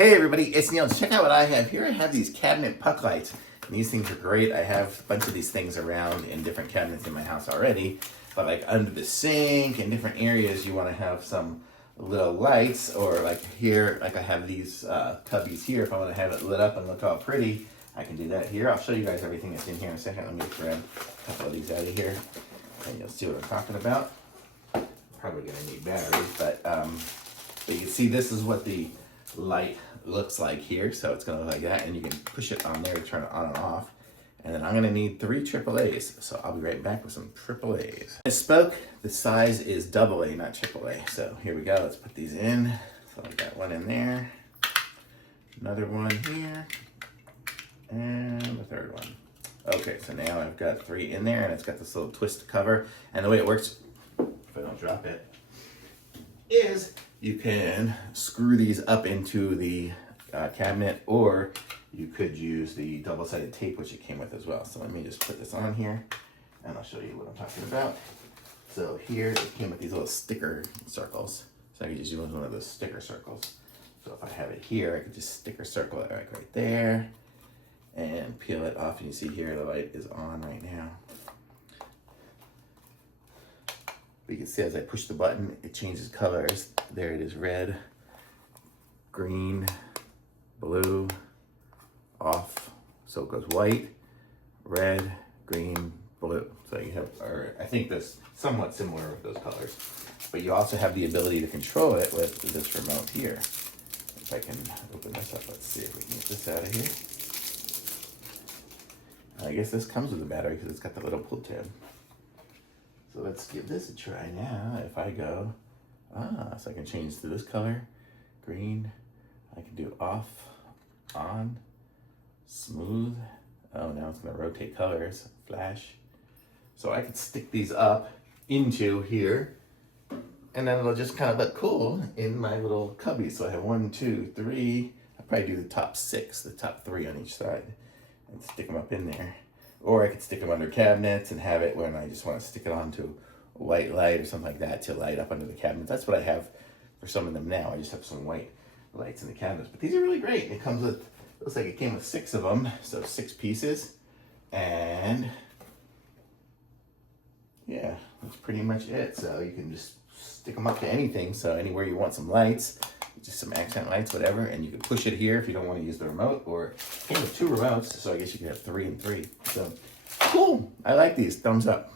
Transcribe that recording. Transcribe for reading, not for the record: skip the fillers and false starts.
Hey everybody, it's Neil. Check out what I have here. I have these cabinet puck lights. And these things are great. I have a bunch of these things around in different cabinets in my house already. But like under the sink and different areas, you want to have some little lights. Or like here, like I have these cubbies here. If I want to have it lit up and look all pretty, I can do that here. I'll show you guys everything that's in here in a second. Let me grab a couple of these out of here and you'll see what I'm talking about. Probably gonna need batteries, but you can see this is what the light looks like here. So it's gonna look like that, and you can push it on there to turn it on and off. And then I'm gonna need 3 AAAs. So I'll be right back with some AAAs. I spoke, the size is AA, not AAA. So here we go, let's put these in. So I got one in there, another one here, and the third one. Okay, so now I've got 3 in there, and it's got this little twist cover. And the way it works, if I don't drop it, is you can screw these up into the cabinet, or you could use the double-sided tape, which it came with as well. So let me just put this on here, and I'll show you what I'm talking about. So here, it came with these little sticker circles. So I could just use one of those sticker circles. So if I have it here, I could just sticker circle it like right there, and peel it off, and you see here, the light is on right now. You can see as I push the button, it changes colors. There it is, red, green, blue, off. So it goes white, red, green, blue. So you have, or I think that's somewhat similar with those colors. But you also have the ability to control it with this remote here. If I can open this up, let's see if we can get this out of here. I guess this comes with a battery because it's got the little pull tab. So let's give this a try now. If I go, so I can change to this color, green. I can do off, on, smooth. Oh, now it's gonna rotate colors, flash. So I could stick these up into here, and then it'll just kind of look cool in my little cubby. So I have 1, 2, 3. I'll probably do the top 6, the top 3 on each side, and stick them up in there. Or I could stick them under cabinets and have it when I just want to stick it onto a white light or something like that to light up under the cabinet. That's what I have for some of them now. I just have some white lights in the cabinets. But these are really great. It comes with, looks like it came with 6 of them. So 6 pieces. And yeah, that's pretty much it. So you can just stick them up to anything. So anywhere you want some lights, just some accent lights, whatever, and you can push it here if you don't want to use the remote, or it came with 2 remotes, so I guess you could have 3 and 3. So cool, I like these, thumbs up.